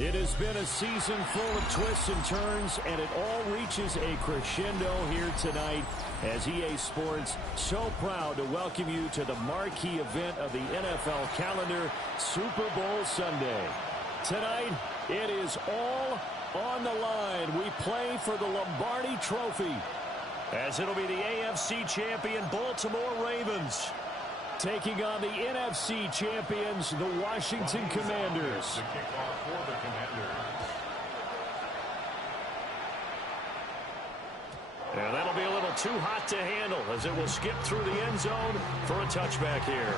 It has been a season full of twists and turns, and it all reaches a crescendo here tonight as EA Sports so proud to welcome you to the marquee event of the NFL calendar, Super Bowl Sunday. Tonight, it is all on the line. We play for the Lombardi Trophy, as it'll be the AFC champion Baltimore Ravens taking on the NFC champions, the Washington Commanders. The kickoff for the Commanders. And that'll be a little too hot to handle as it will skip through the end zone for a touchback here.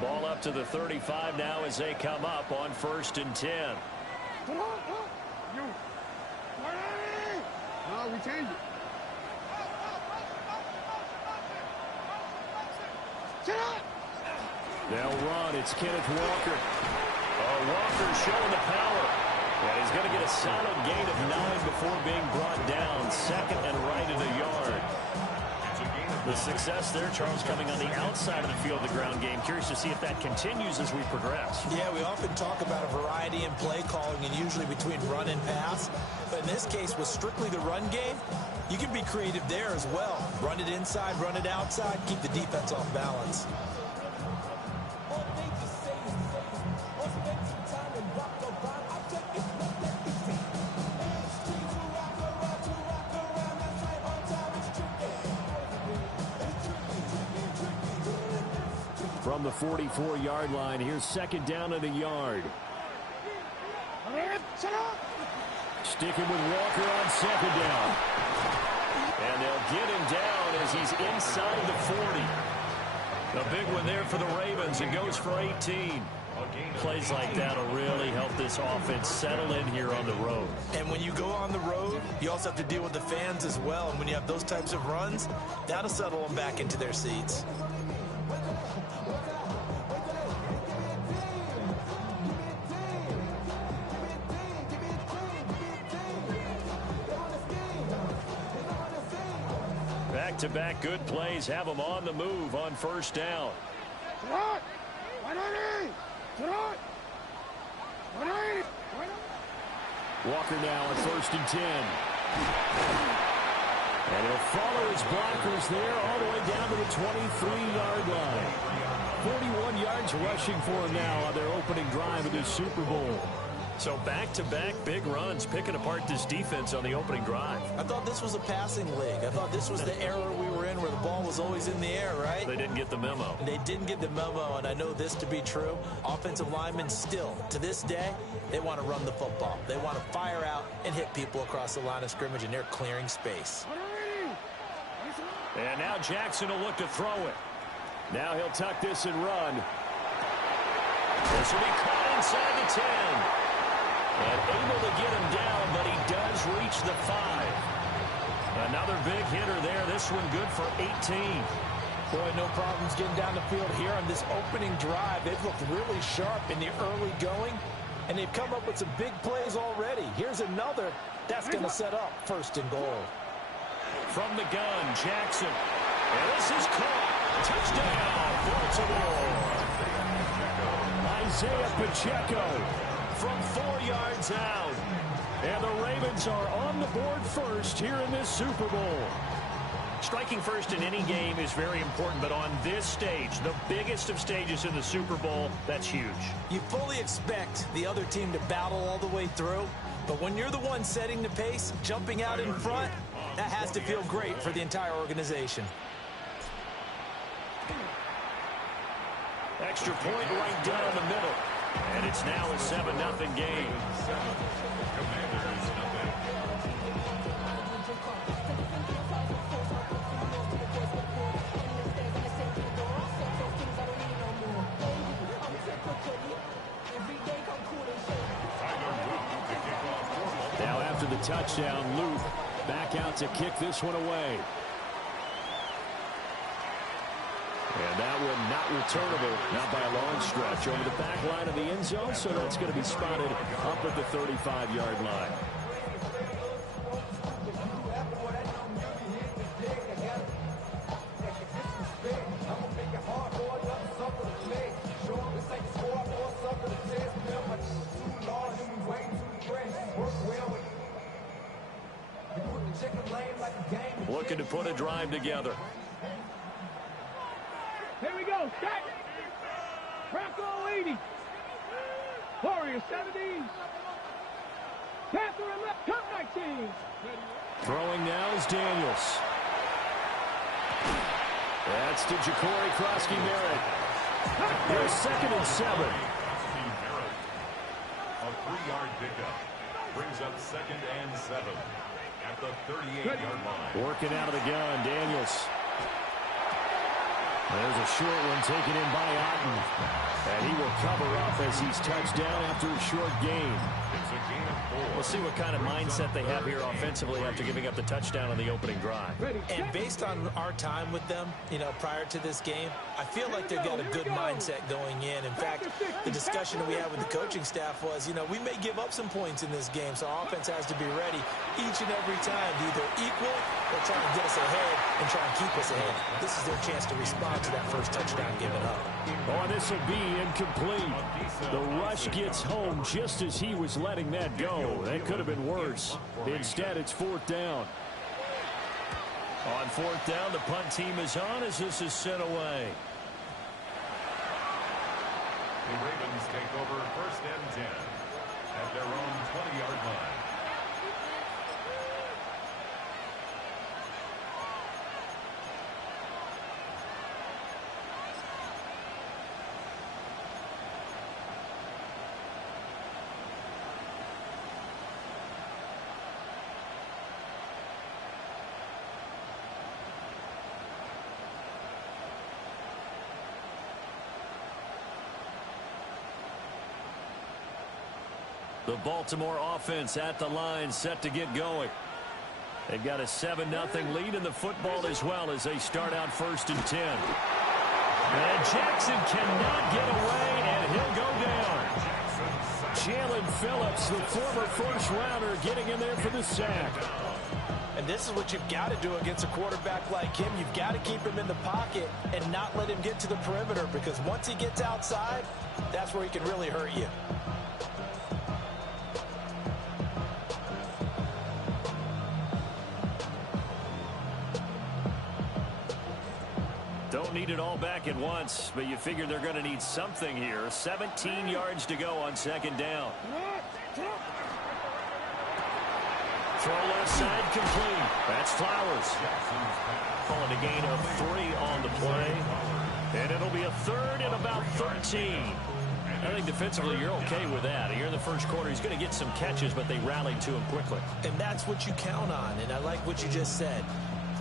Ball up to the 35 now as they come up on 1st and 10. You. No, we change it. They'll run. It's Kenneth Walker. Walker showing the power. And he's going to get a solid gain of 9 before being brought down. Second and right at a yard. The success there, Charles, coming on the outside of the field of the ground game. Curious to see if that continues as we progress. Yeah, we often talk about a variety in play calling and usually between run and pass. But in this case, with strictly the run game, you can be creative there as well. Run it inside, run it outside, keep the defense off balance. From the 44-yard line, here's second down and a yard. Sticking with Walker on second down. And they'll get him down as he's inside the 40. A big one there for the Ravens. It goes for 18. Plays like that will really help this offense settle in here on the road. And when you go on the road, you also have to deal with the fans as well. And when you have those types of runs, that'll settle them back into their seats. Back-to-back good plays have them on the move on first down. Walker now on 1st and 10. And he'll follow his blockers there all the way down to the 23-yard line. 41 yards rushing for him now on their opening drive of this Super Bowl. So back-to-back big runs, picking apart this defense on the opening drive. I thought this was a passing league. I thought this was the era we were in where the ball was always in the air, right? They didn't get the memo. They didn't get the memo, and I know this to be true. Offensive linemen still, to this day, they want to run the football. They want to fire out and hit people across the line of scrimmage, and they're clearing space. And now Jackson will look to throw it. Now he'll tuck this and run. This will be caught inside the 10. And able to get him down, but he does reach the 5. Another big hitter there. This one good for 18. Boy, no problems getting down the field here on this opening drive. They've looked really sharp in the early going, and they've come up with some big plays already. Here's another. That's going to set up 1st and goal. From the gun, Jackson. And this is caught. Touchdown, Baltimore. Isaiah Pacheco from 4 yards out. And the Ravens are on the board first here in this Super Bowl. Striking first in any game is very important, but on this stage, the biggest of stages in the Super Bowl, that's huge. You fully expect the other team to battle all the way through, but when you're the one setting the pace, jumping out in front, that has to feel great for the entire organization. Extra point right down the middle. And it's now a 7-0 game. Now after the touchdown, Luke back out to kick this one away. And that one not returnable, not by a long stretch, over the back line of the end zone, so that's going to be spotted up at the 35-yard line. Looking to put a drive together. Here we go. Stack. Bronco 80. Warrior 70s. Panther and left. Cup 19. Throwing now is Daniels. That's to Ja'Cory Krosky-Merritt. Here's 2nd and 7. A 3-yard pickup brings up 2nd and 7 at the 38-yard line. Working out of the gun, Daniels. There's a short one taken in by Otten. And he will cover up as he's touched down after a short gain. It's a gain of 4. We'll see what kind of mindset they have here offensively after giving up the touchdown on the opening drive. And based on our time with them, prior to this game, I feel like they've got a good mindset going in. In fact, the discussion that we had with the coaching staff was, we may give up some points in this game, so our offense has to be ready each and every time to either equal or try and get us ahead and try and keep us ahead. This is their chance to respond to that first touchdown given up. Oh, this will be incomplete. The rush gets home just as he was letting that go. That could have been worse. Instead, it's 4th down. On 4th down, the punt team is on as this is sent away. The Ravens take over 1st and 10 at their own 20-yard line. The Baltimore offense at the line, set to get going. They've got a 7-0 lead in the football as well as they start out 1st and 10. And Jackson cannot get away, and he'll go down. Jalen Phillips, the former first-rounder, getting in there for the sack. And this is what you've got to do against a quarterback like him. You've got to keep him in the pocket and not let him get to the perimeter, because once he gets outside, that's where he can really hurt you. Don't need it all back at once, but you figure they're going to need something here. 17 yards to go on 2nd down. Throw left side complete. That's Flowers. Calling a gain of 3 on the play. And it'll be a 3rd and about 13. I think defensively you're okay with that. Here in the first quarter, he's going to get some catches, but they rallied to him quickly. And that's what you count on, and I like what you just said.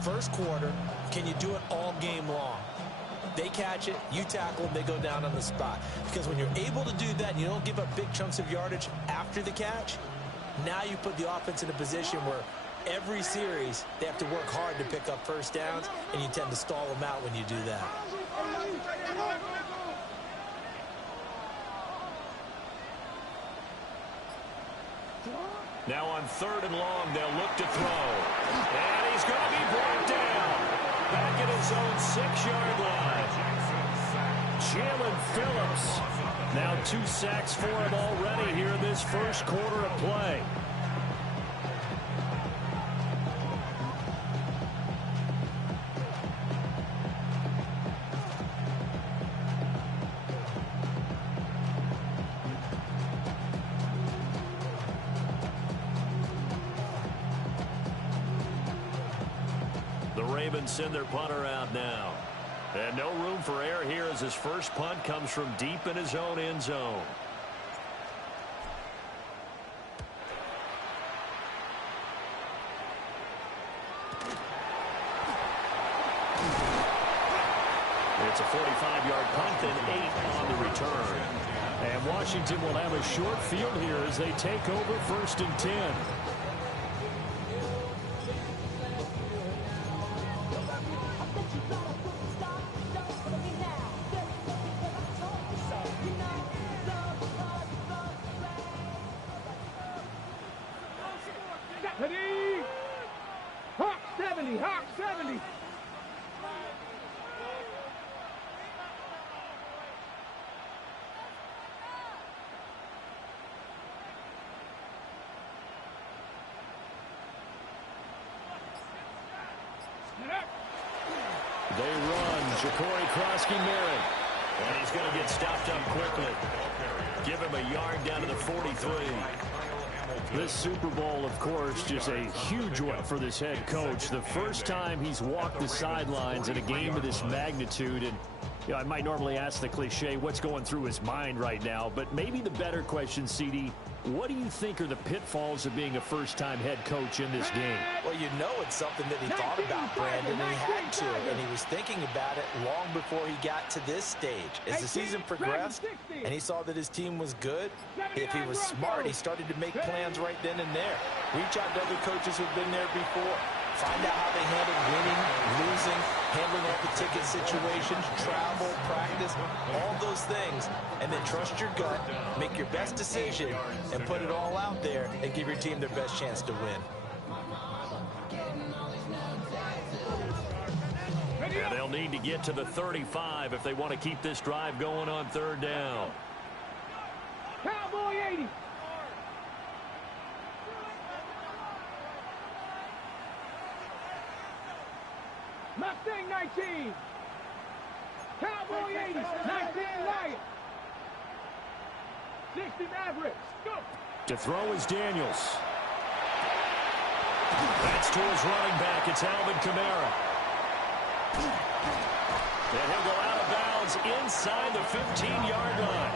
First quarter, can you do it all game long? They catch it, you tackle them, they go down on the spot. Because when you're able to do that and you don't give up big chunks of yardage after the catch, now you put the offense in a position where every series they have to work hard to pick up first downs, and you tend to stall them out when you do that. Now on 3rd and long, they'll look to throw. And he's going to be brought down. Back at his own 6-yard line. Jalen Phillips. Now 2 sacks for him already here in this first quarter of play. The Ravens send their punter out now. And no room for error here as his first punt comes from deep in his own end zone. It's a 45-yard punt and 8 on the return. And Washington will have a short field here as they take over 1st and 10. Hawk 70, Hawk 70. They run. Ja'Cory Krosky-Merritt. And he's going to get stopped up quickly. Give him a yard down to the 43. This Super Bowl, of course, just a huge one for this head coach. The first time he's walked the sidelines in a game of this magnitude. And you know, I might normally ask the cliche, what's going through his mind right now? But maybe the better question, CD, what do you think are the pitfalls of being a first-time head coach in this game? Well, you know it's something that he thought about, Brandon, and he had to, and he was thinking about it long before he got to this stage. As the season progressed and he saw that his team was good, if he was smart, he started to make plans right then and there. Reach out to other coaches who've been there before. Find out how they handle winning, losing, handling all the ticket situations, travel, practice, all those things. And then trust your gut, make your best decision, and put it all out there and give your team their best chance to win. And they'll need to get to the 35 if they want to keep this drive going on third down. Cowboy 80. Mustang 19. Cowboy 80. 19 Lion. 60 Mavericks. Go. To throw is Daniels. That's to his running back. It's Alvin Kamara. And he'll go out of bounds inside the 15-yard line.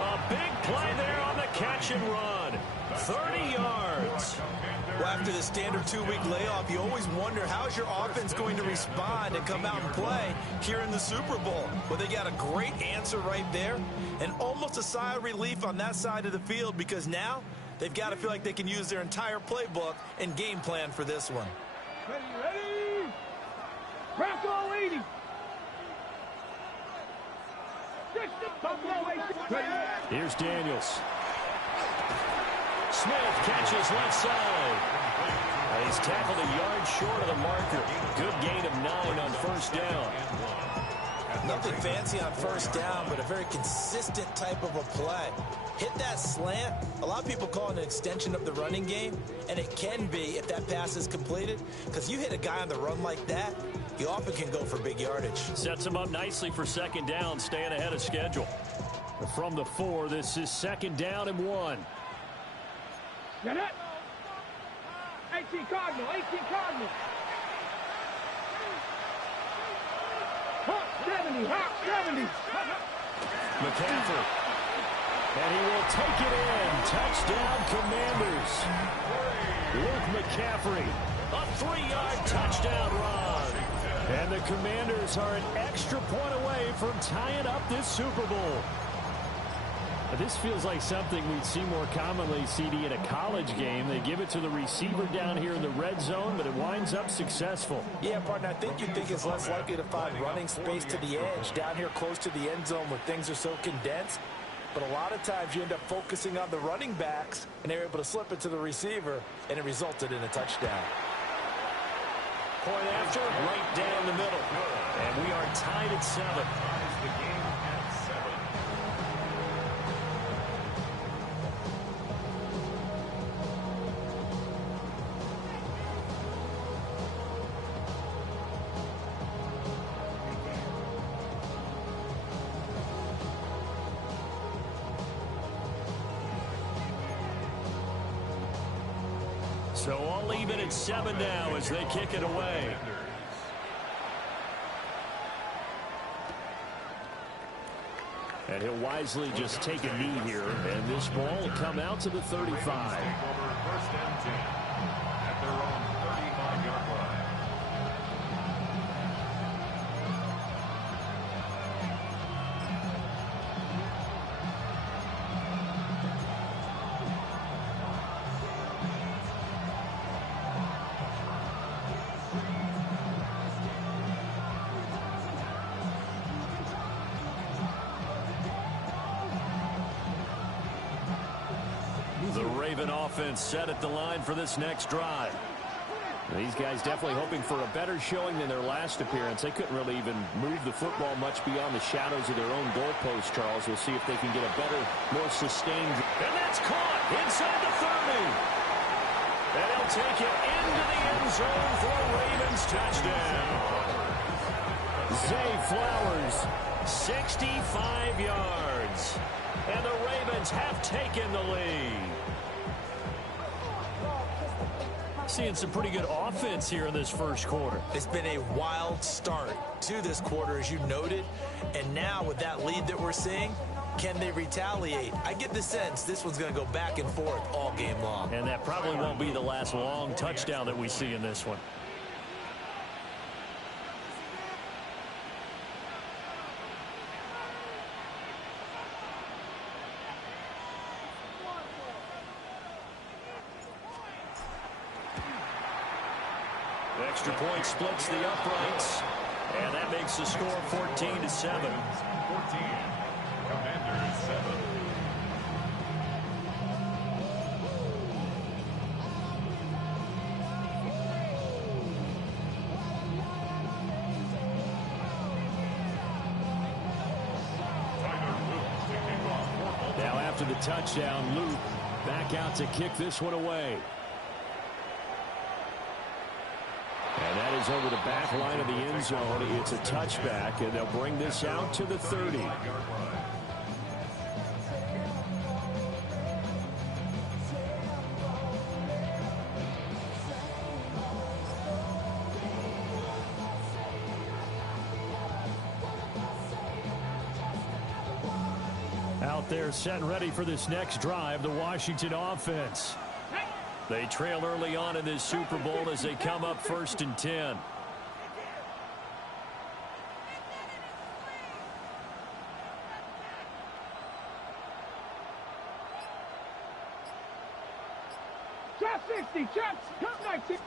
A big play there on the catch and run. 30 yards. Well, after the standard 2-week layoff, you always wonder how's your offense going to respond and come out and play here in the Super Bowl. Well, they got a great answer right there and almost a sigh of relief on that side of the field because now they've got to feel like they can use their entire playbook and game plan for this one. Ready? Bronco 80. Here's Daniels. Smith catches left side. He's tackled a yard short of the marker. Good gain of 9 on first down. Nothing fancy on first down, but a very consistent type of a play. Hit that slant. A lot of people call it an extension of the running game, and it can be if that pass is completed, because you hit a guy on the run like that, you often can go for big yardage. Sets him up nicely for second down, staying ahead of schedule. From the 4, this is second down and 1. Get it. 18 Cardinal, 18 Cardinal. Hawk 70, Hawk 70. McCaffrey. And he will take it in. Touchdown, Commanders. Luke McCaffrey. A 3-yard touchdown run. And the Commanders are an extra point away from tying up this Super Bowl. This feels like something we'd see more commonly, CD, in a college game. They give it to the receiver down here in the red zone, but it winds up successful. Yeah, partner, I think you'd think it's less likely to find running space to the edge down here close to the end zone where things are so condensed. But a lot of times you end up focusing on the running backs, and they're able to slip it to the receiver, and it resulted in a touchdown. Point after, right down the middle. And we are tied at 7. The game at 7. So all even at 7 now as they kick it away. And he'll wisely just take a knee here, and this ball will come out to the 35. First and 10 at their own 35-yard line. The Raven offense set at the line for this next drive. These guys definitely hoping for a better showing than their last appearance. They couldn't really even move the football much beyond the shadows of their own goalpost, Charles. We'll see if they can get a better, more sustained. And that's caught inside the 30. And he'll take it into the end zone for a Ravens touchdown. Zay Flowers, 65 yards. And the Ravens have taken the lead. Seeing some pretty good offense here in this first quarter. It's been a wild start to this quarter, as you noted. And now with that lead that we're seeing, can they retaliate? I get the sense this one's going to go back and forth all game long. And that probably won't be the last long touchdown that we see in this one. Extra point splits the uprights, and that makes the score 14-7. 14. Commanders 7. now after the touchdown, Luke back out to kick this one away. And that is over the back line of the end zone. It's a touchback, and they'll bring this out to the 30. Out there set and ready for this next drive, the Washington offense. They trail early on in this Super Bowl as they come up 1st and 10. Chop 60, chop 90.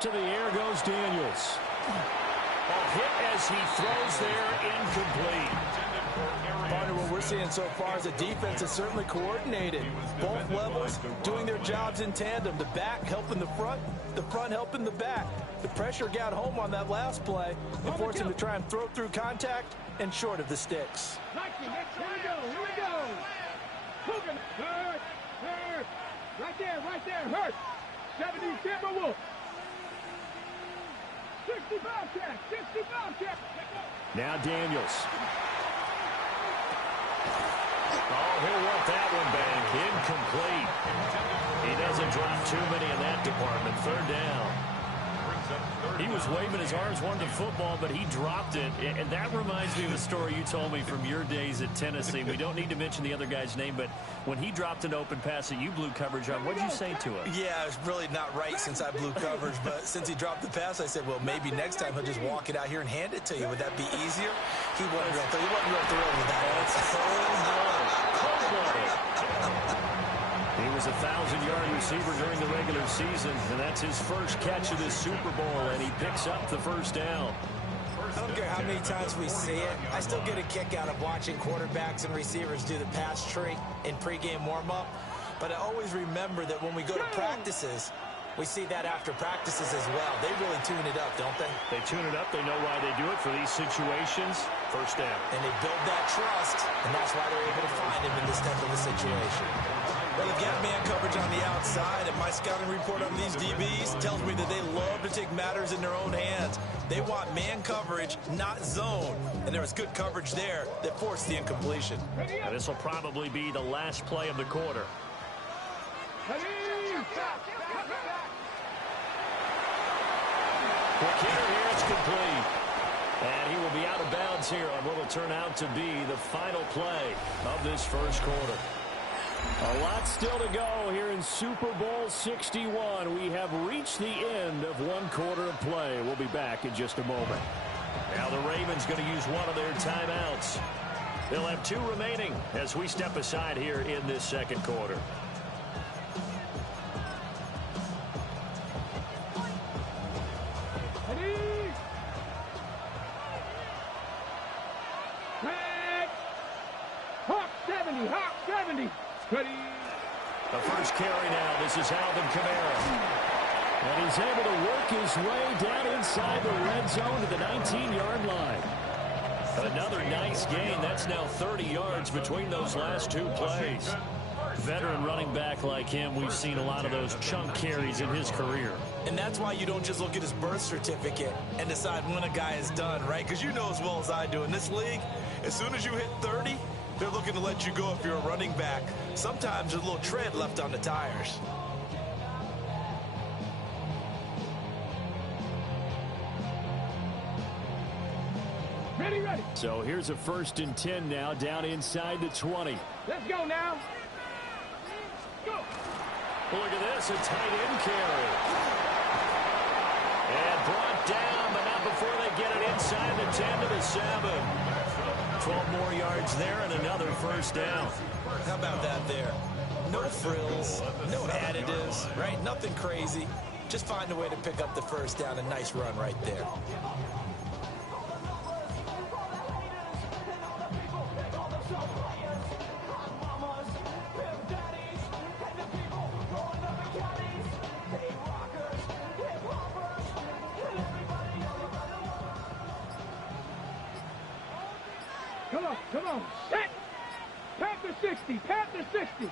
To the air goes Daniels. A hit as he throws there, incomplete. Partner, what we're seeing so far is the defense is certainly coordinated. Both levels doing their jobs in tandem. The back helping the front helping the back. The pressure got home on that last play and forced him to try and throw through contact and short of the sticks. Here we go. Hogan, hurt. Right there, hurt. 70 Timberwolves. 60 Bobcat. Now Daniels. Oh, he'll want that one back. Incomplete. He doesn't drop too many in that department. 3rd down. He was waving his arms, wanted the football, but he dropped it. And that reminds me of a story you told me from your days at Tennessee. We don't need to mention the other guy's name, but when he dropped an open pass that you blew coverage on, what did you say to him? Yeah, it's really not right since I blew coverage, but since he dropped the pass, I said, well, maybe next time he'll just walk it out here and hand it to you. Would that be easier? He wasn't real thrilled with that. He was a 1,000-yard receiver during the regular season, and that's his first catch of this Super Bowl, and he picks up the 1st down. I don't care how many times we see it. I still get a kick out of watching quarterbacks and receivers do the pass tree in pregame warm-up. But I always remember that when we go to practices, we see that after practices as well. They really tune it up, don't they? They tune it up. They know why they do it for these situations. 1st down. And they build that trust, and that's why they're able to find him in this type of a situation. Well, they've got man coverage on the outside, and my scouting report on these DBs tells me that they love to take matters in their own hands. They want man coverage, not zone. And there was good coverage there that forced the incompletion. And this will probably be the last play of the quarter. Quick hitter here, it's complete. And he will be out of bounds here on what will turn out to be the final play of this 1st quarter. A lot still to go here in Super Bowl 61. We have reached the end of 1 quarter of play. We'll be back in just a moment. Now the Ravens going to use one of their timeouts. They'll have 2 remaining as we step aside here in this 2nd quarter. Hawk 70. Ready. The first carry now. This is Alvin Kamara. And he's able to work his way down inside the red zone to the 19-yard line. Another nice gain. That's now 30 yards between those last two plays. Veteran running back like him, we've seen a lot of those chunk carries in his career. And that's why you don't just look at his birth certificate and decide when a guy is done, right? Because you know as well as I do, in this league, as soon as you hit 30, they're looking to let you go if you're a running back. Sometimes there's a little tread left on the tires. Ready, ready. So here's a 1st and 10 now, down inside the 20. Let's go now. Go. Look at this, a tight end carry. And brought down, but not before they get it inside the 10 to the 7. 12 more yards there and another 1st down. How about that there? No frills, no additives, right? Nothing crazy. Just find a way to pick up the 1st down. A nice run right there. Come on, set. Panther 60, Panther 60.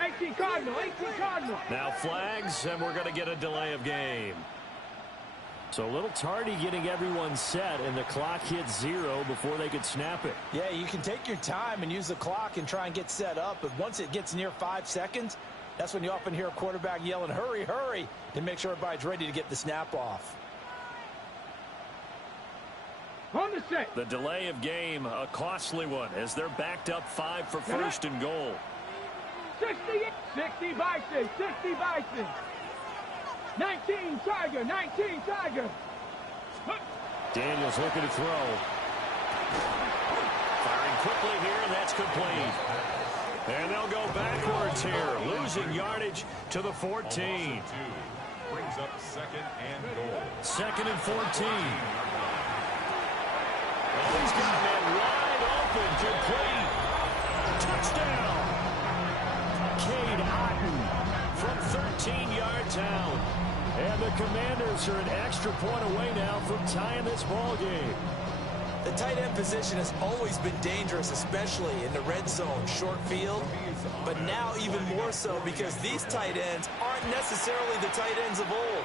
18 Cardinal, 18 Cardinal. Now flags, and we're going to get a delay of game. So a little tardy getting everyone set, and the clock hit 0 before they could snap it. Yeah, you can take your time and use the clock and try and get set up, but once it gets near 5 seconds, that's when you often hear a quarterback yelling, hurry, hurry, to make sure everybody's ready to get the snap off. On the set. The delay of game, a costly one, as they're backed up 5 for 1st and goal. 60 Bison, 60 Bison. 19 Tiger, 19 Tiger. Daniels looking to throw. Firing quickly here, and that's complete. And they'll go backwards here, losing yardage to the 14. Brings up 2nd and goal. 2nd and 14. Oh, he's got that wide open, complete. Touchdown. Cade Otton from 13 yards out. And the Commanders are an extra point away now from tying this ball game. The tight end position has always been dangerous, especially in the red zone, short field. But now even more so because these tight ends aren't necessarily the tight ends of old.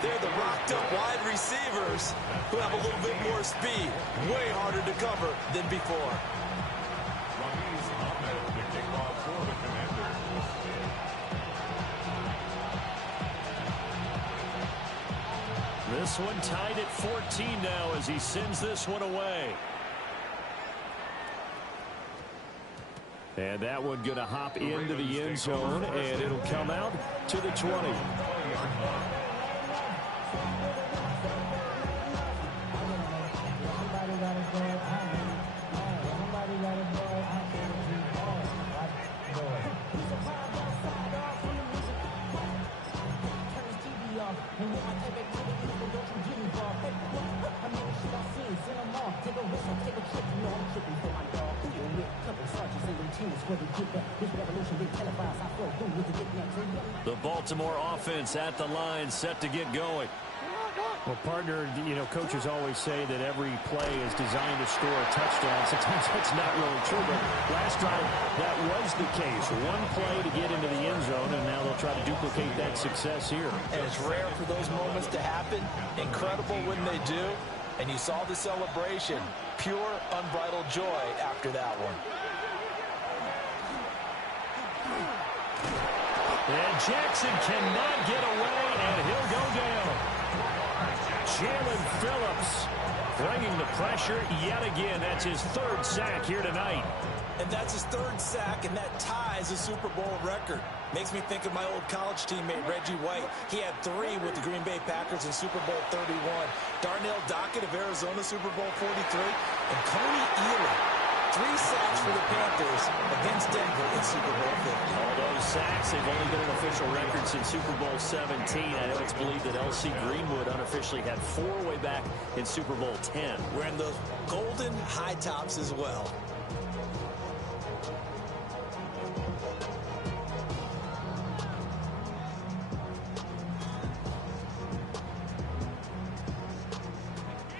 They're the rocked-up wide receivers who have a little bit more speed, way harder to cover than before. This one tied at 14 now as he sends this one away. And that one going to hop into the end zone, and it'll come out to the 20. The Baltimore offense at the line, set to get going. Well, partner, you know, coaches always say that every play is designed to score a touchdown. Sometimes that's not really true, but last drive, that was the case. One play to get into the end zone, and now they'll try to duplicate that success here. And it's rare for those moments to happen. Incredible when they do. And you saw the celebration. Pure, unbridled joy after that one. And Jackson cannot get away, and he'll go down. Jalen Phillips bringing the pressure yet again. That's his 3rd sack here tonight. And that's his 3rd sack, and that ties a Super Bowl record. Makes me think of my old college teammate, Reggie White. He had 3 with the Green Bay Packers in Super Bowl 31. Darnell Dockett of Arizona, Super Bowl 43. And Coney Ealy, 3 sacks for the Panthers against Denver in Super Bowl 50. All those sacks, they've only been an official record since Super Bowl 17. I know it's believed that L.C. Greenwood unofficially had 4 way back in Super Bowl 10. Wearing those golden high tops as well.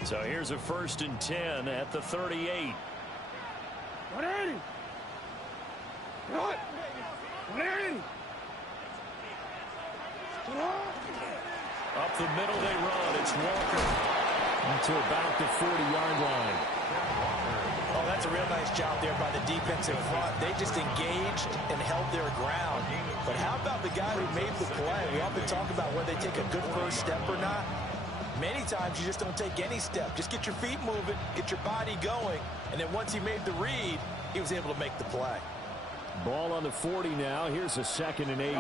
So here's a 1st and 10 at the 38. 180. What? 180. Up the middle they run. It's Walker. To about the 40-yard line. Oh, that's a real nice job there by the defensive front. They just engaged and held their ground. But how about the guy who made the play? We often talk about whether they take a good first step or not. Many times you just don't take any step. Just get your feet moving, get your body going, and then once he made the read, he was able to make the play. Ball on the 40 now. Here's a 2nd and 8.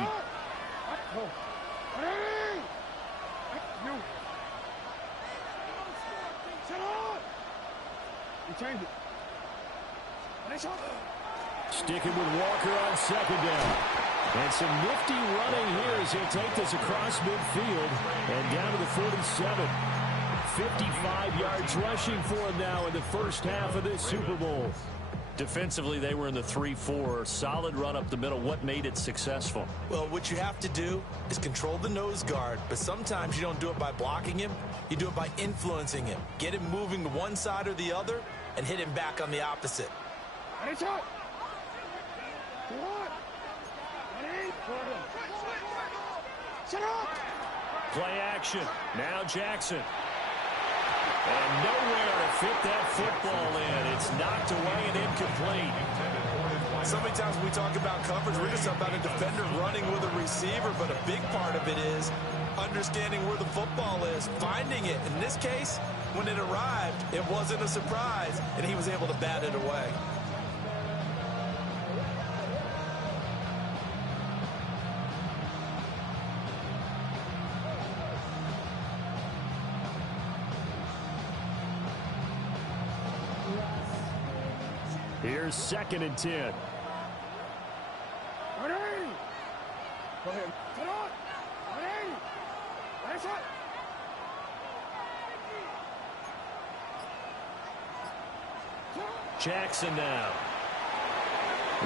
Change it. Sticking with Walker on 2nd down. And some nifty running here as he'll take this across midfield and down to the 47. 55 yards rushing for him now in the first half of this Super Bowl. Defensively, they were in the 3-4. Solid run up the middle. What made it successful? Well, what you have to do is control the nose guard, but sometimes you don't do it by blocking him. You do it by influencing him. Get him moving to one side or the other and hit him back on the opposite. Play action. Now Jackson. And nowhere to fit that football in. It's knocked away and incomplete. So many times when we talk about coverage, we're just about a defender running with a receiver, but a big part of it is understanding where the football is, finding it. In this case, when it arrived, it wasn't a surprise, and he was able to bat it away. Here's 2nd and 10. Go ahead. Get on. 180. That's it. Jackson now.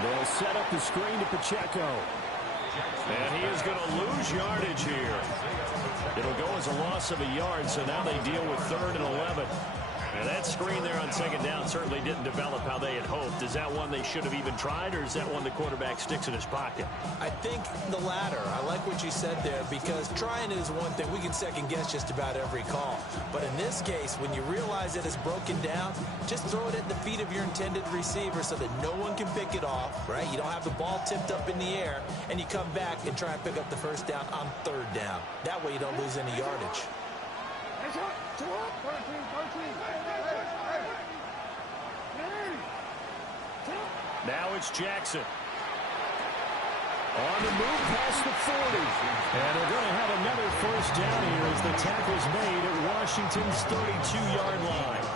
They'll set up the screen to Pacheco. And he is going to lose yardage here. It'll go as a loss of a yard, so now they deal with 3rd and 11. And that screen there on 2nd down certainly didn't develop how they had hoped. Is that one they should have even tried, or is that one the quarterback sticks in his pocket? I think the latter. I like what you said there, because trying it is one thing. We can second guess just about every call. But in this case, when you realize that it's broken down, just throw it at the feet of your intended receiver so that no one can pick it off, right? You don't have the ball tipped up in the air, and you come back and try and pick up the 1st down on 3rd down. That way you don't lose any yardage. Now it's Jackson. On the move past the 40. And they're going to have another 1st down here as the tackle's made at Washington's 32-yard line.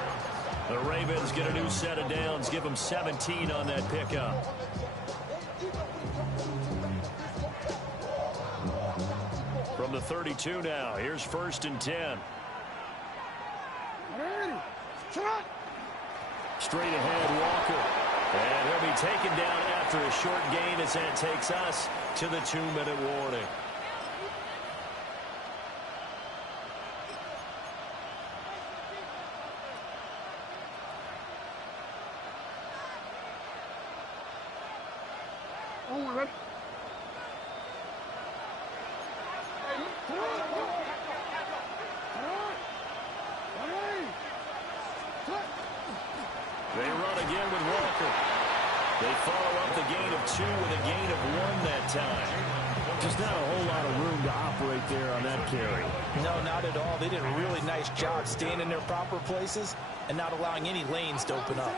The Ravens get a new set of downs. Give them 17 on that pickup. From the 32 now, here's 1st and 10. Straight ahead, Walker. And he'll be taken down after a short gain as that takes us to the 2-minute warning. They run again with Walker. They follow up the gain of 2 with a gain of 1 that time. Just not a whole lot of room to operate there on that carry. No, not at all. They did a really nice job staying in their proper places and not allowing any lanes to open up.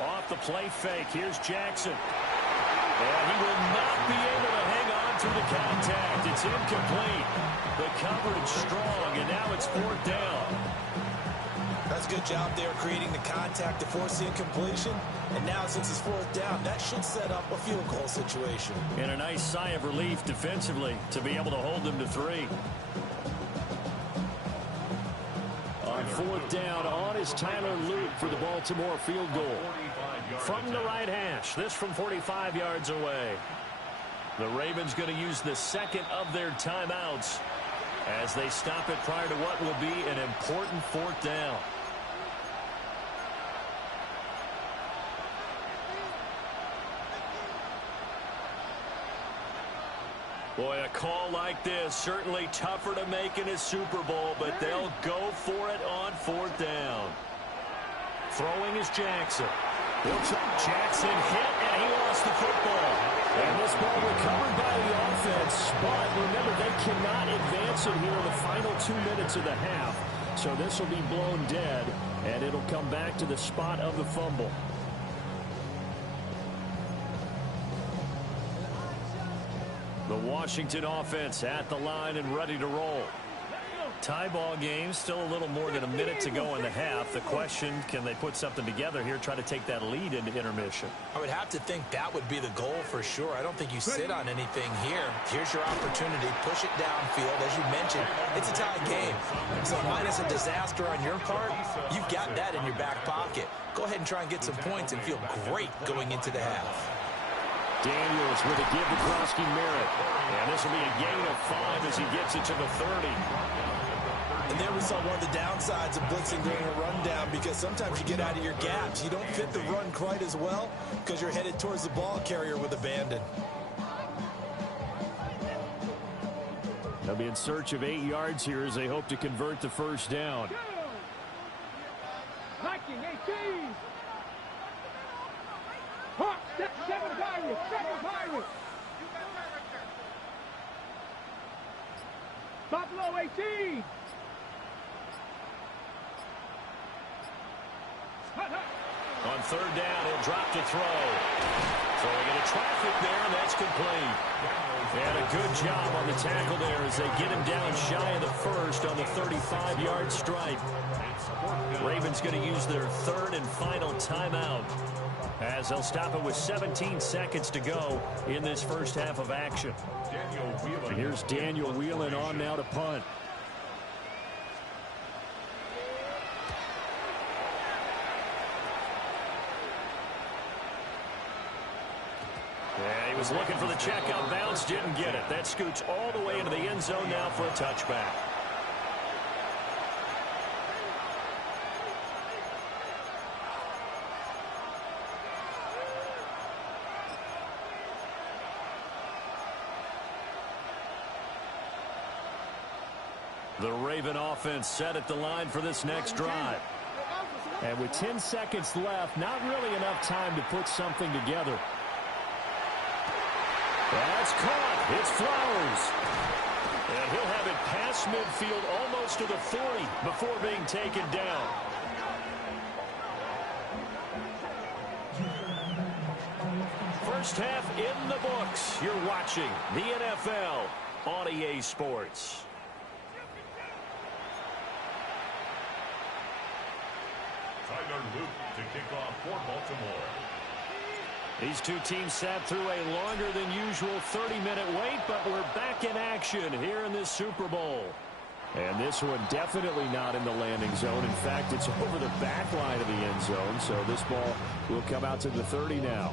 Off the play fake, here's Jackson. And he will not be able to hang on through the contact. It's incomplete. The coverage strong, and now it's 4th down. That's a good job there creating the contact to force the incompletion. And now since it's 4th down, that should set up a field goal situation. And a nice sigh of relief defensively to be able to hold them to 3. On 4th down, on is Tyler Luke for the Baltimore field goal. from the right hash. This from 45 yards away. The Ravens going to use the second of their timeouts as they stop it prior to what will be an important fourth down. Boy, a call like this, certainly tougher to make in a Super Bowl, but they'll go for it on fourth down. Throwing is Jackson. Jackson hit, and he lost the football. And this ball recovered by the offense, but remember, they cannot advance it here in the final 2 minutes of the half. So this will be blown dead, and it'll come back to the spot of the fumble. The Washington offense at the line and ready to roll. Tie ball game, still a little more than a minute to go in the half. The question, can they put something together here, try to take that lead into intermission? I would have to think that would be the goal for sure. I don't think you sit on anything here. Here's your opportunity. Push it downfield. As you mentioned, it's a tie game. So minus a disaster on your part, you've got that in your back pocket. Go ahead and try and get some points and feel great going into the half. Daniels with a give to Krosky Merritt. And this will be a gain of 5 as he gets it to the 30. And there we saw one of the downsides of blitzing during a rundown, because sometimes you get out of your gaps. You don't fit the run quite as well because you're headed towards the ball carrier with abandon. They'll be in search of 8 yards here as they hope to convert the first down. Hiking 18. Hawk, 7 Pirates, 7 Pirates. Buffalo 18. On third down, he'll drop to throw. Throwing into traffic there, and that's complete. And a good job on the tackle there as they get him down shy of the first on the 35-yard stripe. Ravens going to use their third and final timeout as they'll stop it with 17 seconds to go in this first half of action. And here's Daniel Whelan on now to punt. Yeah, he was looking for the checkout bounce, didn't get it. That scoots all the way into the end zone now for a touchback. The Raven offense set at the line for this next drive. And with 10 seconds left, not really enough time to put something together. That's caught. It's Flowers. And he'll have it past midfield almost to the 40 before being taken down. First half in the books. You're watching the NFL on EA Sports. Tyler Luke to kick off for Baltimore. These two teams sat through a longer than usual 30-minute wait, but we're back in action here in this Super Bowl. And this one definitely not in the landing zone. In fact, it's over the back line of the end zone, so this ball will come out to the 30 now.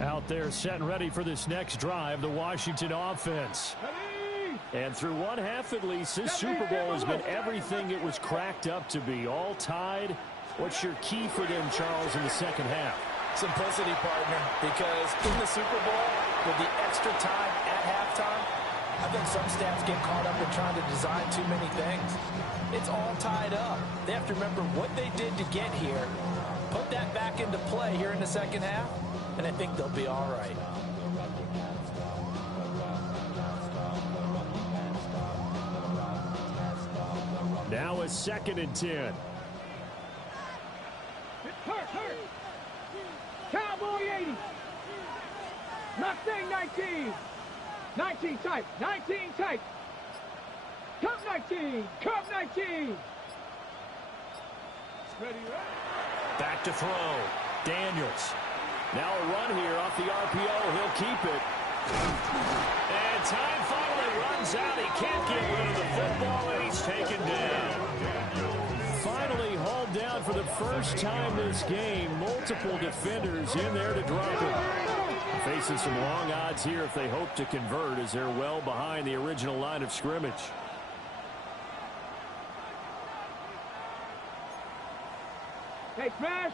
Out there set and ready for this next drive, the Washington offense. And through one half at least, this Super Bowl has been everything it was cracked up to be. All tied. What's your key for them, Charles, in the second half? Simplicity, partner, because in the Super Bowl, with the extra time at halftime, I think some staffs get caught up in trying to design too many things. It's all tied up. They have to remember what they did to get here, put that back into play here in the second half, and I think they'll be all right. Now a 2nd and 10. Hurt. Cowboy 80. Mustang 19. 19 tight. 19 tight. Cup 19. Cup 19. Ready. Back to throw. Daniels. Now a run here off the RPO. He'll keep it. And time finally runs out. He can't get rid of the football, and he's taken down. Finally hauled down for the first time this game. Multiple defenders in there to drop him. Facing some long odds here if they hope to convert, as they're well behind the original line of scrimmage. Hey, smash.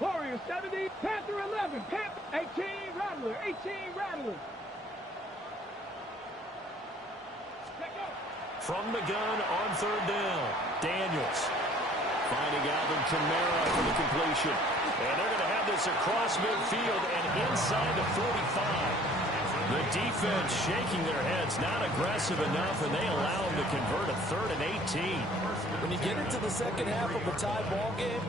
Warriors 70, Panther 11, Panther 18, Rattler, 18, Rattler. From the gun on third down, Daniels. Finding Alvin Kamara for the completion. And they're going to have this across midfield and inside the 45. The defense shaking their heads, not aggressive enough, and they allow them to convert a 3rd and 18. When you get into the second half of a tie ball game,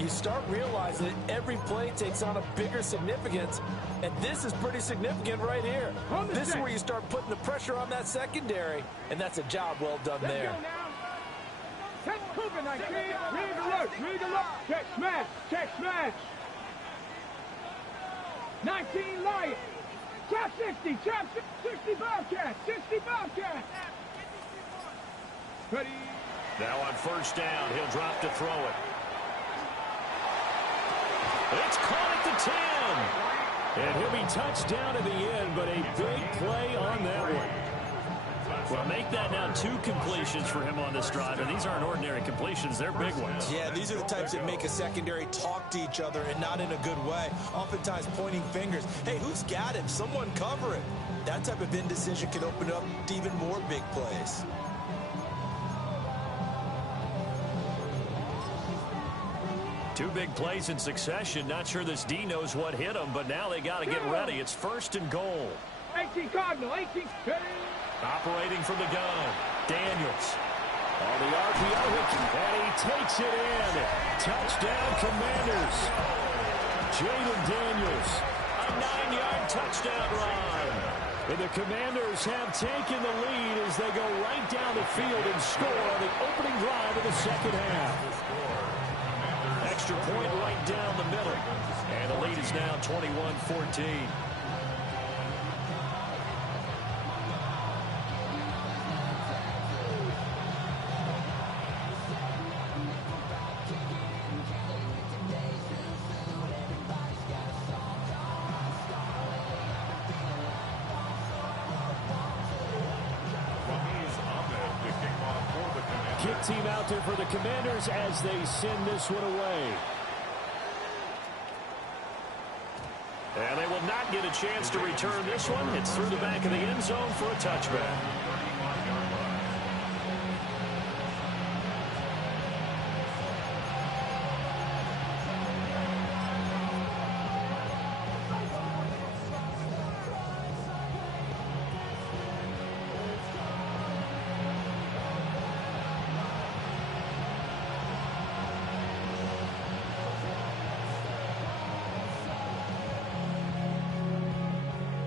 you start realizing that every play takes on a bigger significance, and this is pretty significant right here. This is where you start putting the pressure on that secondary, and that's a job well done there. Check Cougar 19, read alert, check smash. 19 Lion, trap 60 Bobcat, 60 Bobcat. Ready. Now on first down, he'll drop to throw it. It's caught at the 10. And he'll be touched down at the end, but a big play on that one. Well, make that now 2 completions for him on this drive, and these aren't ordinary completions. They're big ones. Yeah, these are the types that make a secondary talk to each other, and not in a good way. Oftentimes pointing fingers. Hey, who's got him? Someone cover him. That type of indecision can open up to even more big plays. Two big plays in succession. Not sure this D knows what hit him, but now they got to get ready. It's 1st and goal. 18 Cardinal, 18. Operating from the gun, Daniels. On the RPO, and he takes it in. Touchdown, Commanders. Jaden Daniels. A 9-yard touchdown run. And the Commanders have taken the lead as they go right down the field and score on the opening drive of the second half. Extra point right down the middle. And the lead is now 21-14. Kick team out there for the Commanders as they send this one away. And they will not get a chance to return this one. It's through the back of the end zone for a touchback.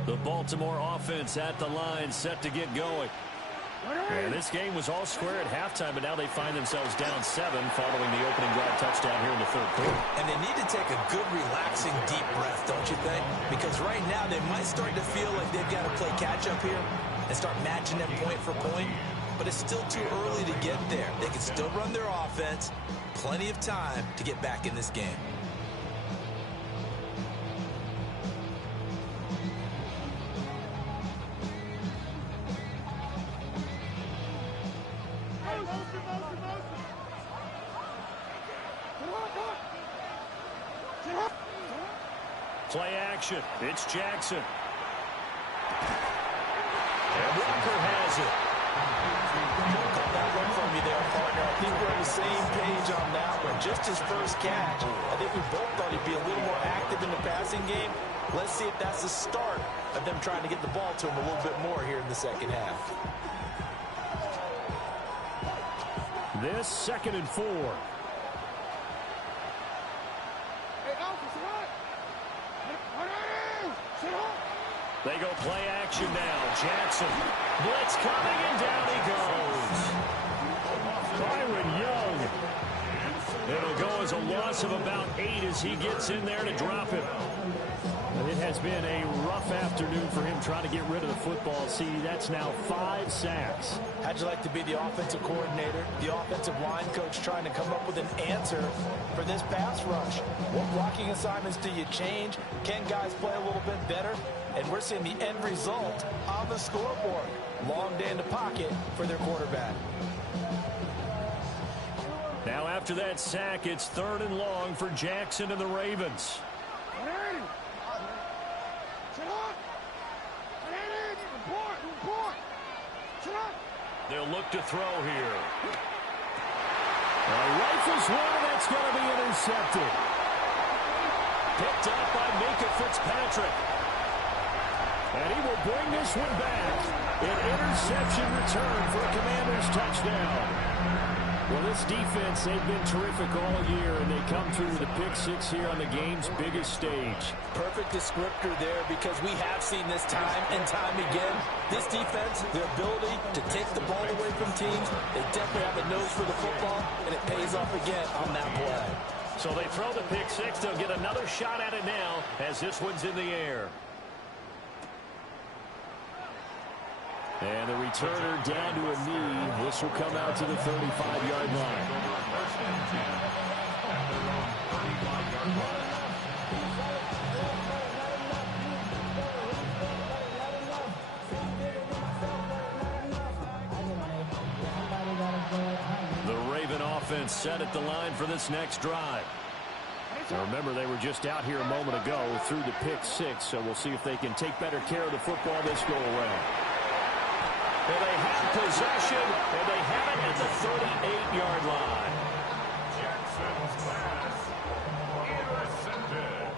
The Baltimore offense at the line, set to get going. And this game was all square at halftime, but now they find themselves down 7 following the opening drive touchdown here in the 3rd quarter. And they need to take a good, relaxing, deep breath, don't you think? Because right now they might start to feel like they've got to play catch-up here and start matching them point for point. But it's still too early to get there. They can still run their offense. Plenty of time to get back in this game. Play action. It's Jackson. And Walker has it. Call that one from me there, partner. I think we're on the same page on that one. Just his first catch. I think we both thought he'd be a little more active in the passing game. Let's see if that's the start of them trying to get the ball to him a little bit more here in the second half. This 2nd and 4. They go play action now. Jackson. Blitz coming, and down he goes. Byron Young. It'll go draws a loss of about 8 as he gets in there to drop it. It has been a rough afternoon for him trying to get rid of the football. See, that's now 5 sacks. How'd you like to be the offensive coordinator, the offensive line coach trying to come up with an answer for this pass rush? What blocking assignments do you change? Can guys play a little bit better? And we're seeing the end result on the scoreboard. Long day in the pocket for their quarterback. Now after that sack, it's 3rd and long for Jackson and the Ravens. They'll look to throw here. Rifles one, that's going to be intercepted. Picked up by Micah Fitzpatrick. And he will bring this one back. An interception return for a Commanders touchdown. Well, this defense, they've been terrific all year, and they come through with a pick-6 here on the game's biggest stage. Perfect descriptor there, because we have seen this time and time again. This defense, their ability to take the ball away from teams, they definitely have a nose for the football, and it pays off again on that play. So they throw the pick-6. They'll get another shot at it now as this one's in the air. And the returner down to a knee. This will come out to the 35-yard line. The Raven offense set at the line for this next drive. Now remember, they were just out here a moment ago through the pick-6, so we'll see if they can take better care of the football this go-around. And they have possession, and they have it at the 38-yard line. Jackson's pass intercepted.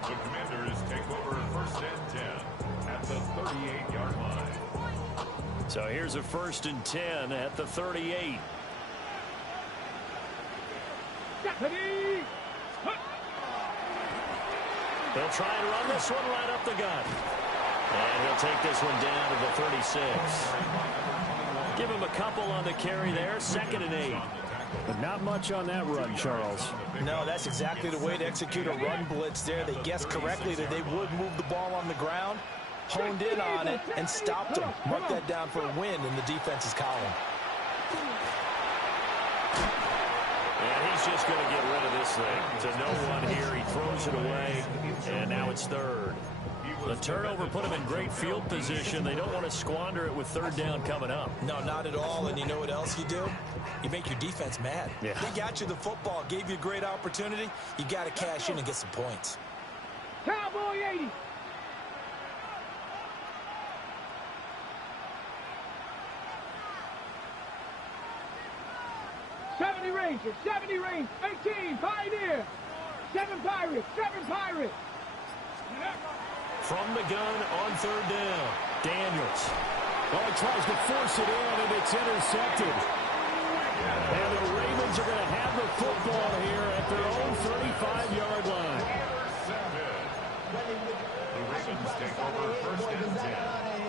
The Commanders take over 1st and 10 at the 38-yard line. So here's a 1st and 10 at the 38. They'll try and run this one right up the gut. And he'll take this one down to the 36. Give him a couple on the carry there. 2nd and 8. But not much on that run, Charles. No, that's exactly the way to execute a run blitz there. They guessed correctly that they would move the ball on the ground, honed in on it, and stopped them. Mark that down for a win in the defense's column. And he's just going to get rid of this thing. To no one here. He throws it away, and now it's 3rd. The turnover put them in great field position. They don't want to squander it with 3rd down coming up. No, not at all. And you know what else you do? You make your defense mad. Yeah. They got you the football, gave you a great opportunity. You got to cash in and get some points. Cowboy 80. Rangers, 70 Rangers, 18 Pioneer, 7 Pirates, 7 Pirates. From the gun on 3rd down, Daniels. Oh, he tries to force it in, and it's intercepted. And the Ravens are going to have the football here at their own 35-yard line. The Ravens take over 1st and 10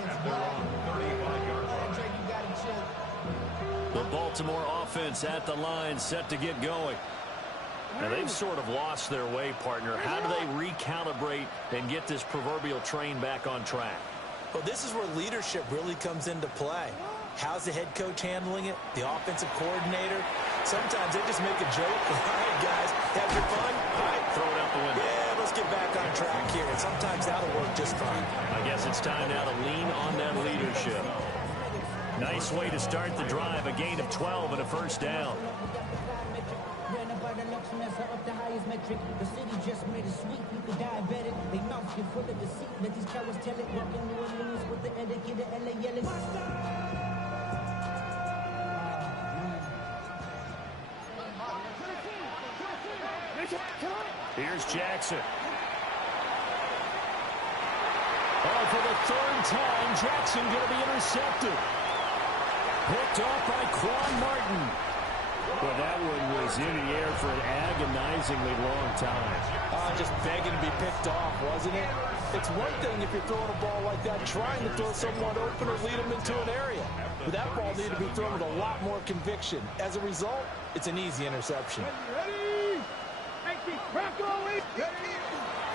at their own 35-yard line. The Baltimore offense at the line, set to get going. Now, they've sort of lost their way, partner. How do they recalibrate and get this proverbial train back on track? Well, this is where leadership really comes into play. How's the head coach handling it? The offensive coordinator? Sometimes they just make a joke. All right, guys, have your fun? All right, Throw it out the window. Yeah, let's get back on track here. And sometimes that'll work just fine. I guess it's time now to lean on that leadership. Nice way to start the drive. A gain of 12 and a 1st down. The highest metric. The city just made it sweet. People diabetic. They mouths get full of deceit. Let these cowards tell it. Walking New Orleans with the etiquette of LA yelling. Here's Jackson. Oh, for the 3rd time, Jackson going to be intercepted. Picked off by Quan Martin. Well, that one was in the air for an agonizingly long time. Just begging to be picked off, wasn't it? It's one thing if you're throwing a ball like that, trying to throw someone open or lead them into an area. But that ball needed to be thrown with a lot more conviction. As a result, it's an easy interception. Ready?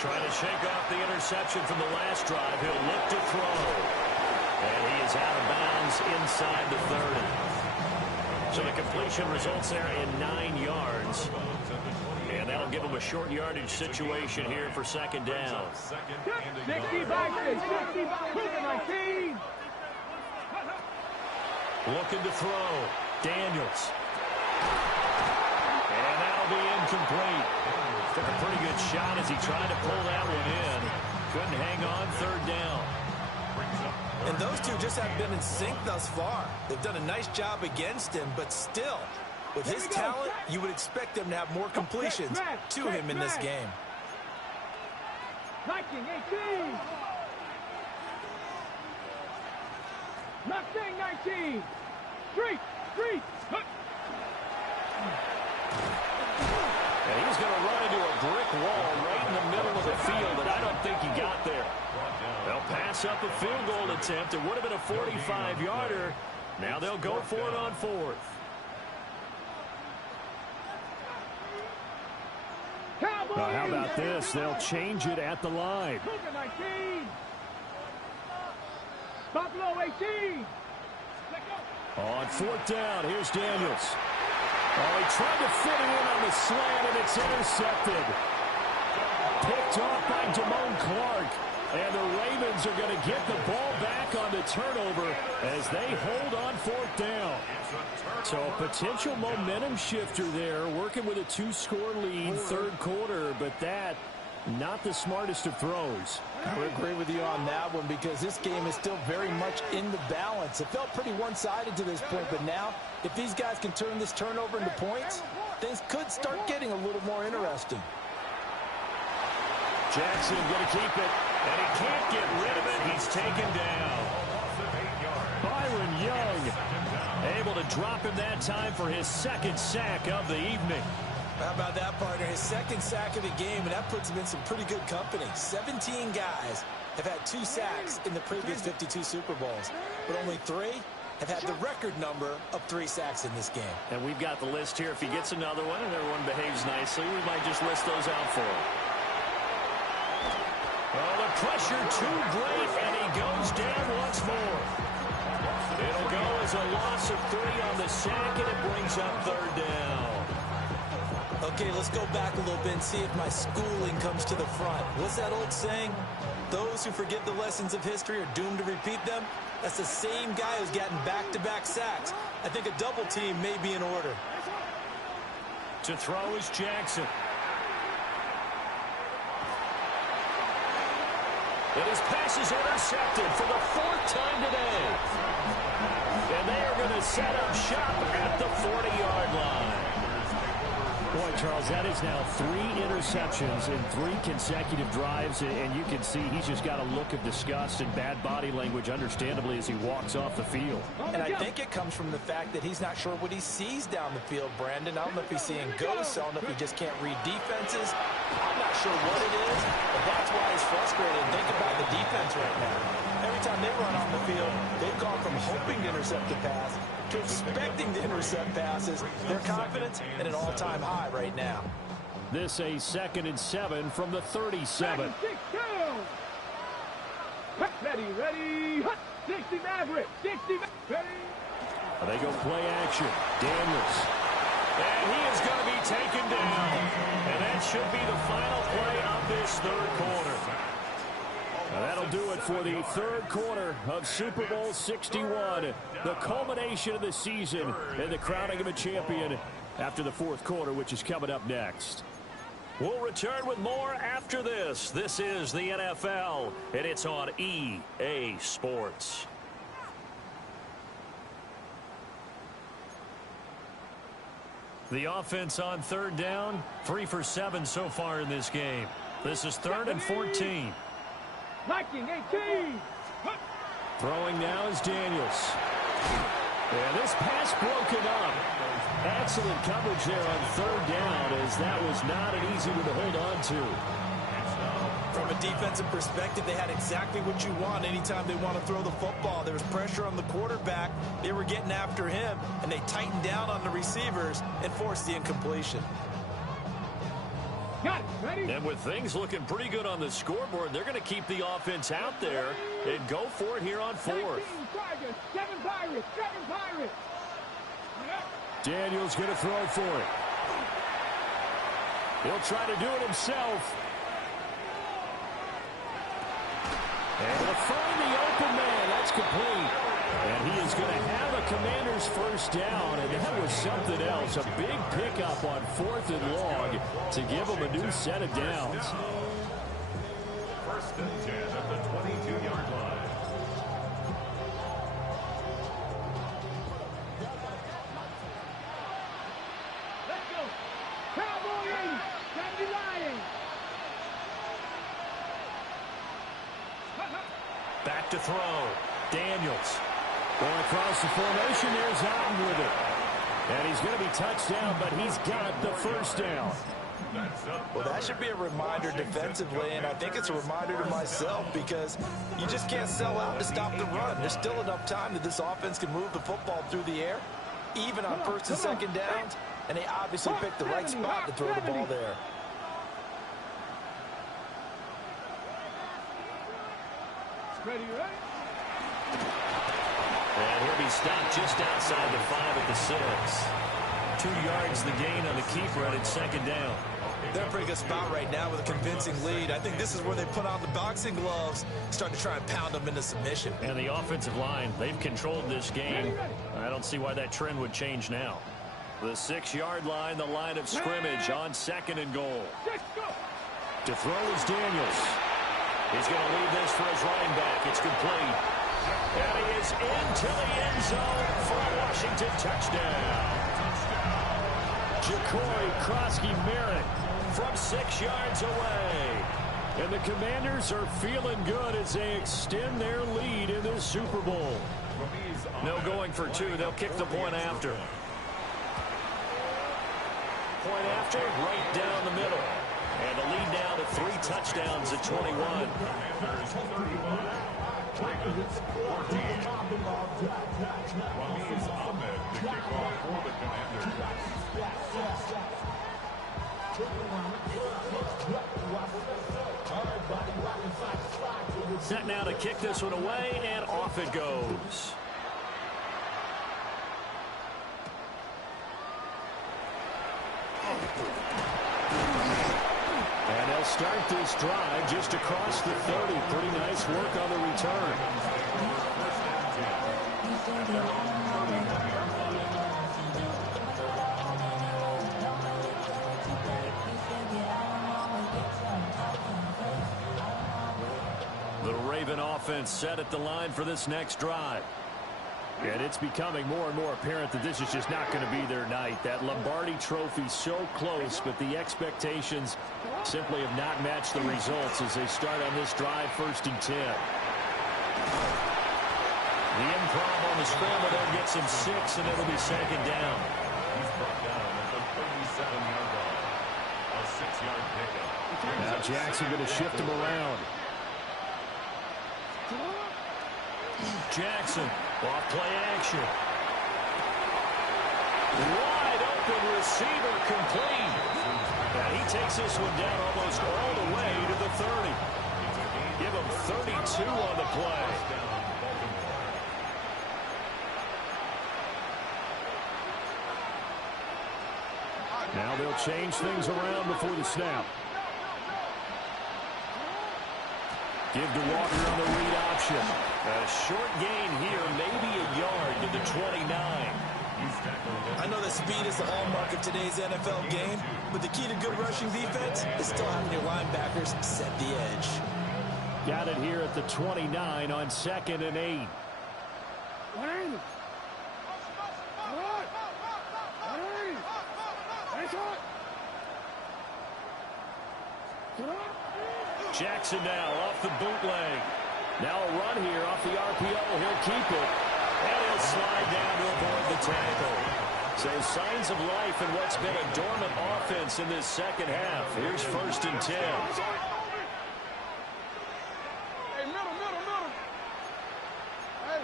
Trying to shake off the interception from the last drive. He'll look to throw. And he is out of bounds inside the 30. So the completion results there in 9 yards. And that'll give him a short yardage situation here for second down. 65, 19. Looking to throw. Daniels. And that'll be incomplete. Took a pretty good shot as he tried to pull that one in. Couldn't hang on, third down. And those two just haven't been in sync thus far. They've done a nice job against him, but still, with his talent, you would expect them to have more completions to him in this game. 19, 18. Mustang 19. Street. And he's going to run into a brick wall right in the middle of the field, and I don't think he got there. They'll pass up a field goal attempt. It would have been a 45-yarder. Now they'll go for it on fourth. How about this? They'll change it at the line. 19. Buffalo 18. On fourth down, here's Daniels. Oh, he tried to fit it in on the slant, and it's intercepted. Picked off by Damone Clark. And the Ravens are going to get the ball back on the turnover as they hold on fourth down. So a potential momentum shifter there, working with a 2-score lead, third quarter, but that, not the smartest of throws. I would agree with you on that one because this game is still very much in the balance. It felt pretty one-sided to this point, but now, if these guys can turn this turnover into points, things could start getting a little more interesting. Jackson going to keep it, and he can't get rid of it. He's taken down. Byron Young able to drop him that time for his second sack of the evening. How about that, partner? His second sack of the game, and that puts him in some pretty good company. 17 guys have had 2 sacks in the previous 52 Super Bowls, but only 3 have had the record number of 3 sacks in this game. And we've got the list here. If he gets another one and everyone behaves nicely, we might just list those out for him. Oh, the pressure too great, and he goes down once more. It'll go as a loss of 3 on the sack, and it brings up third down. Okay, let's go back a little bit and see if my schooling comes to the front. What's that old saying? Those who forget the lessons of history are doomed to repeat them. That's the same guy who's gotten back-to-back sacks. I think a double team may be in order. To throw is Jackson. And his pass is intercepted for the 4th time today. And they are going to set up shop at the 40-yard line. Boy, Charles, that is now 3 interceptions in 3 consecutive drives, and you can see he's just got a look of disgust and bad body language, understandably, as he walks off the field. And I think it comes from the fact that he's not sure what he sees down the field, Brandon. I don't know if he's seeing ghosts. I don't know if he just can't read defenses. I'm not sure what it is, but that's why he's frustrated. Think about the defense right now. Every time they run on the field, they've gone from hoping to intercept the pass to expecting to intercept passes. Their confidence at an all-time high right now. This a 2nd and 7 from the 37. Ready. 60 Maverick. 60 ready. They go play action. Daniels. And he is going to be taken down. And that should be the final play of this third quarter. That'll do it for the third quarter of Super Bowl 61. The culmination of the season and the crowning of a champion after the fourth quarter, which is coming up next. We'll return with more after this. This is the NFL, and it's on EA Sports. The offense on third down, 3 for 7 so far in this game. This is 3rd and 14. 19, 18. Throwing now is Daniels. And this pass broken up. Excellent coverage there on third down, as that was not an easy one to hold on to. From a defensive perspective, they had exactly what you want anytime they want to throw the football. There was pressure on the quarterback. They were getting after him, and they tightened down on the receivers and forced the incompletion. Got it. Ready? And with things looking pretty good on the scoreboard, they're going to keep the offense out there and go for it here on fourth. 19 Tigers, 7 Pirates, 7 Pirates. Daniels going to throw for it. He'll try to do it himself. And he'll find the open man. That's complete. And he is going to have a Commander's first down, and that was something else. A big pickup on 4th and long to give him a new set of downs. First and 10 at the 22-yard line. Let's go. Cowboy 80. Dandelion. Back to throw. Daniels. Going across the formation, there's Otten with it. And he's going to be touched down, but he's got the first down. Well, that should be a reminder defensively, and I think it's a reminder to myself because you just can't sell out to stop the run. There's still enough time that this offense can move the football through the air, even on first and second downs, and they obviously picked the right spot to throw the ball there. Ready, ready? And he'll be stopped just outside the 5 at the 6. 2 yards the gain on the keeper, and it's second down. They're in a pretty good spot right now with a convincing lead. I think this is where they put on the boxing gloves, start to try and pound them into submission. And the offensive line, they've controlled this game. I don't see why that trend would change now. The 6-yard line, the line of scrimmage on 2nd and goal. To throw is Daniels. He's going to leave this for his running back. It's complete. And he is into the end zone for a Washington touchdown. Ja'Cory Krosky-Merritt from 6 yards away. And the Commanders are feeling good as they extend their lead in this Super Bowl. No going for 2. They'll kick the point after. Point after, right down the middle. And the lead now to 3 touchdowns at 21. Set now to kick this one away, and off it goes. And they'll start this drive just across the 30. Pretty nice work on the return. The Raven offense set at the line for this next drive. And it's becoming more and more apparent that this is just not going to be their night. That Lombardi trophy so close, but the expectations simply have not matched the results as they start on this drive, 1st and 10. The improv on the scramble there gets him 6, and it'll be second down. He's brought down at the 37-yard line. A 6-yard pickup. Now Jackson going to shift him around. Jackson, off play action. Wide open receiver complete. And he takes this one down almost all the way to the 30. Give him 32 on the play. Now they'll change things around before the snap. Give to Walker on the read option. A short gain here, maybe a yard to the 29. I know that speed is the hallmark of today's NFL game, but the key to good rushing defense is still having your linebackers set the edge. Got it here at the 29 on 2nd and 8. Jackson now off the bootleg. Now a run here off the RPO. He'll keep it. And he'll slide down to avoid the tackle. So signs of life in what's been a dormant offense in this second half. Here's 1st and 10. Hey, middle. Hey.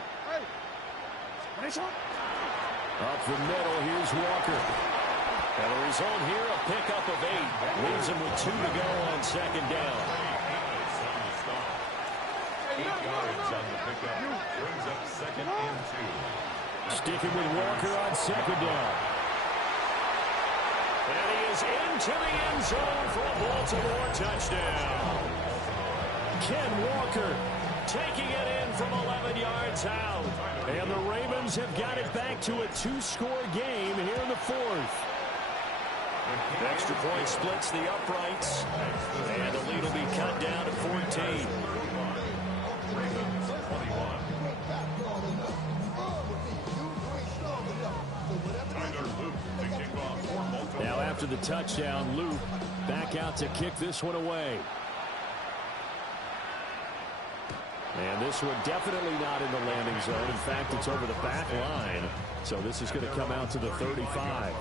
Up the middle, here's Walker. And the result here, a pickup of 8. Leaves him with 2 to go on second down. 8 yards on the pickup. Brings up second and 2. Sticking with Walker on second down. And he is into the end zone for a Baltimore touchdown. Ken Walker taking it in from 11 yards out. And the Ravens have got it back to a 2-score game here in the 4th. Extra point splits the uprights. And the lead will be cut down to 14. Now after the touchdown, Luke back out to kick this one away. And this one definitely not in the landing zone. In fact, it's over the back line. So this is going to come out to the 35.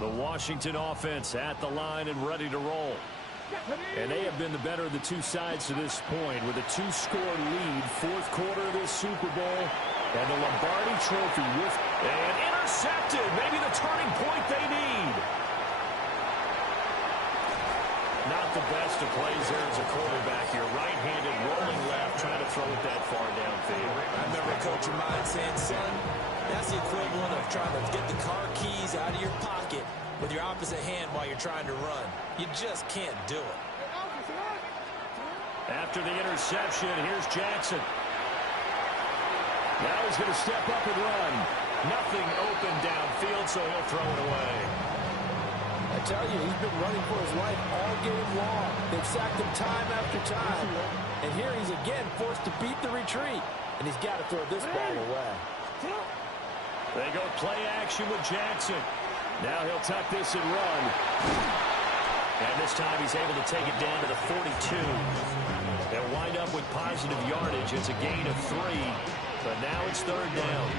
The Washington offense at the line and ready to roll. And they have been the better of the two sides to this point with a 2-score lead, 4th quarter of this Super Bowl. And the Lombardi Trophy with and intercepted. Maybe the turning point they need. Not the best of plays there as a quarterback here. Right-handed, rolling left, trying to throw it that far downfield. I remember a coach of mine saying, son, that's the equivalent of trying to get the car keys out of your pocket with your opposite hand while you're trying to run. You just can't do it. After the interception, here's Jackson. Now he's going to step up and run. Nothing open downfield, so he'll throw it away. I tell you, he's been running for his life all game long. They've sacked him time after time. And here he's again forced to beat the retreat. And he's got to throw this ball away. They go play action with Jackson. Now he'll tuck this and run. And this time he's able to take it down to the 42. They'll wind up with positive yardage. It's a gain of 3. But now it's 3rd down.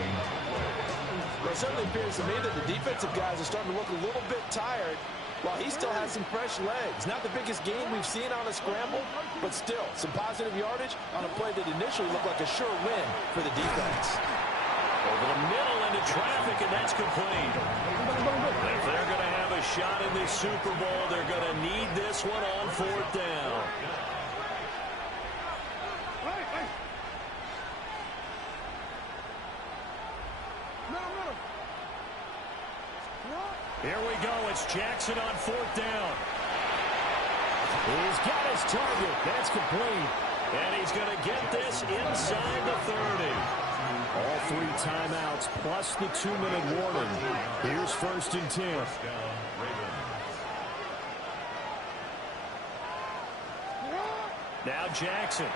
Well, it certainly appears to me that the defensive guys are starting to look a little bit tired while he still has some fresh legs. Not the biggest gain we've seen on a scramble, but still some positive yardage on a play that initially looked like a sure win for the defense. Over the middle into traffic, and that's complete. If they're going to have a shot in this Super Bowl, they're going to need this one on 4th down. Here we go. It's Jackson on 4th down. He's got his target. That's complete. And he's going to get this inside the 30. All 3 timeouts plus the 2-minute warning. Here's 1st and 10. Now Jackson.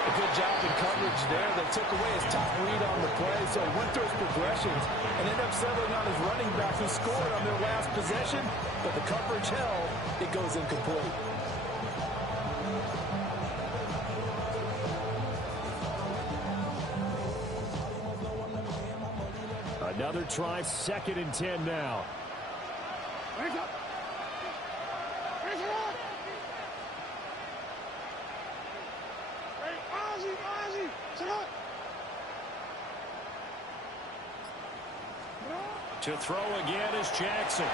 A good job in coverage there. They took away his top read on the play, so he went through his progressions and ended up settling on his running back who scored on their last possession, but the coverage held. It goes incomplete. Another try, 2nd and 10 now. To throw again is Jackson.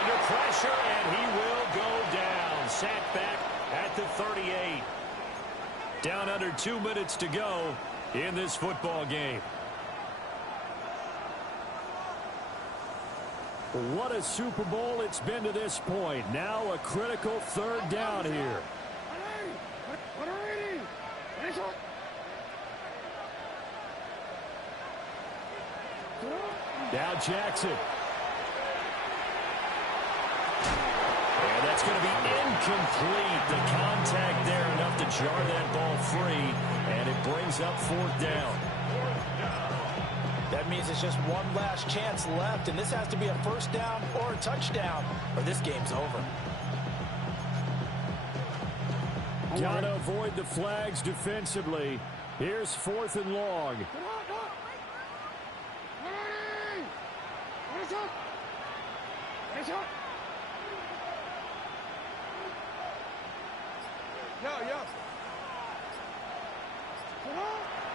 Under pressure, and he will go down. Sacked back at the 38. Down under 2 minutes to go in this football game. What a Super Bowl it's been to this point. Now a critical 3rd down here. Now Jackson. And that's going to be incomplete. The contact there enough to jar that ball free. And it brings up 4th down. That means it's just one last chance left, and this has to be a 1st down or a touchdown, or this game's over. Gotta avoid the flags defensively. Here's 4th and long.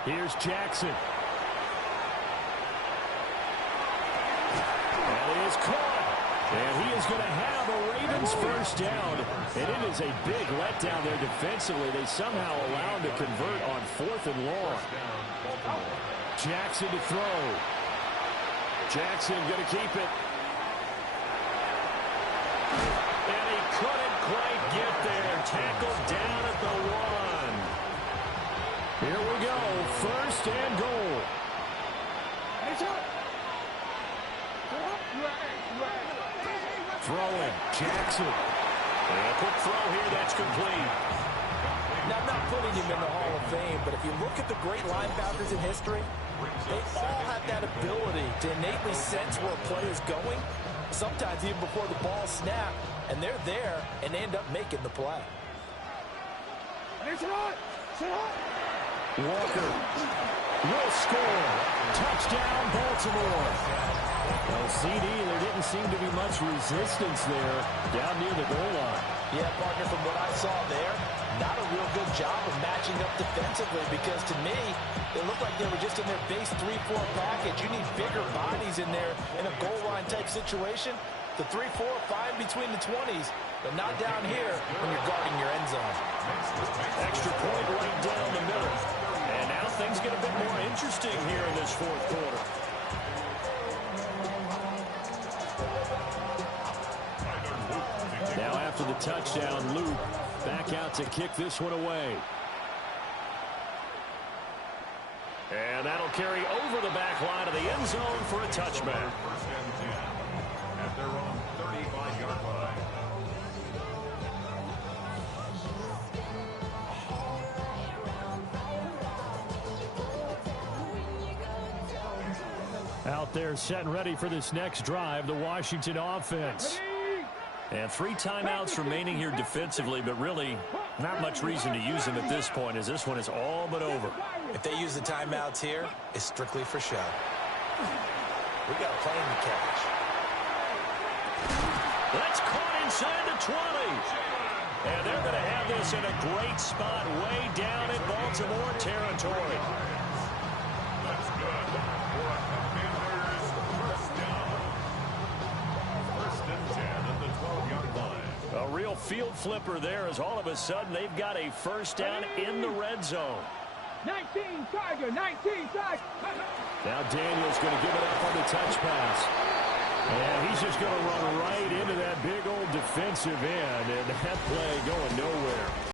Here's Jackson. And he is caught. And he is going to have a Ravens first down. And it is a big letdown there defensively. They somehow allow him to convert on 4th and long. Jackson to throw. Jackson going to keep it. And he couldn't quite get there. Tackled down at the 1. Here we go. 1st and goal. Throwing. Jackson. And a quick throw here. That's complete. Now, I'm not putting him in the Hall of Fame, but if you look at the great linebackers in history, they all have that ability to innately sense where a play is going, sometimes even before the ball snapped, and they're there and they end up making the play. Walker will score. Touchdown, Baltimore. Well, CD, there didn't seem to be much resistance there down near the goal line. Yeah, partner, from what I saw there, not a real good job of matching up defensively because to me, it looked like they were just in their base 3-4 package. You need bigger bodies in there in a goal line type situation. The 3-4, fine between the 20s, but not down here when you're guarding your end zone. Extra point right down the middle. And now things get a bit more interesting here in this 4th quarter. Now after the touchdown, Luke back out to kick this one away. And that'll carry over the back line of the end zone for a touchback. 1st and 10 at their own 35-yard line. Out there set and ready for this next drive, the Washington offense. And 3 timeouts remaining here defensively, but really not much reason to use them at this point as this one is all but over. If they use the timeouts here, it's strictly for show. We got a play in the catch. That's caught inside the 20. And they're going to have this in a great spot way down in Baltimore territory. That's good for a Commanders first down. 1st and 10 at the 12-yard line. A real field flipper there as all of a sudden they've got a first down in the red zone. 19 Tiger, 19 Tiger. Now Daniel's going to give it up on the touch pass. And he's just going to run right into that big old defensive end, and that play going nowhere.